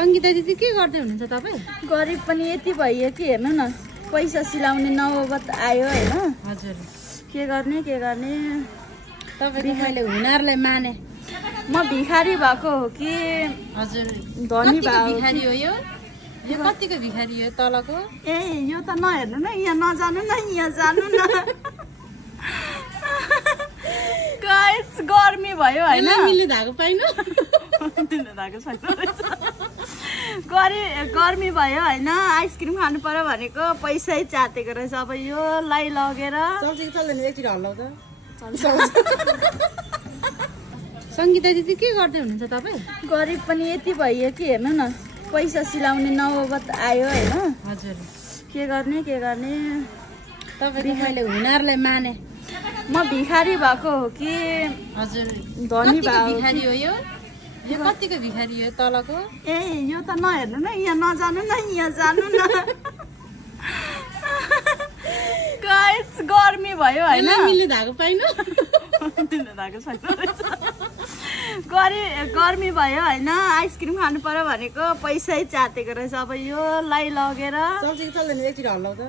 संगीता दिदी के गर्दै हुनुहुन्छ तपाईँ? गरिब पनि यति भइयो कि हेर्नु न, पैसा सिलाउने नौबत आयो होइन। हजुर, के गर्ने तपाईँले मैले हुनरलाई माने। म भिखारी भएको हो कि हजुर, धनी कतिको भएको? भिखारी हो यो? यो कतिको भिखारी हो तलको? ए यो त नहेर्नु न, यहाँ नजानु न, यहाँ जानु न। गाइस गर्मी भयो होइन, मिल्ने धागो पाइनु? गर्मी भयो होइन, आइसक्रिम खानु पर्यो भनेको पैसै च्यातेको रहेछ। अब यो लाई लगेर चल्छ कि चल्दैन एकचोटि हल्लाउ त। संगीता दिदी के गर्दै हुनुहुन्छ तपाईँ? गरिब पनि यति भइयो कि हेर्नु न, पैसा सिलाउने नौबत आयो होइन। हजुर, के गर्ने तपाईँले मैले हुनरलाई माने। म भिखारी भएको हो कि हजुर, धनी कतिको भएको? भिखारी हो यो? यो कतिको भिखारी हो तलको? ए यो त नहेर्नु न, यहाँ नजानु न, यहाँ जानु न। गाइस गर्मी भयो होइन, मिल्ने धागो पाइनु? गर्मी भयो होइन, आइसक्रिम खानु पर्यो भनेको पैसै च्यातेको रहेछ। अब यो लाई लगेर चल्छ कि चल्दैन एकचोटि हल्लाउ त।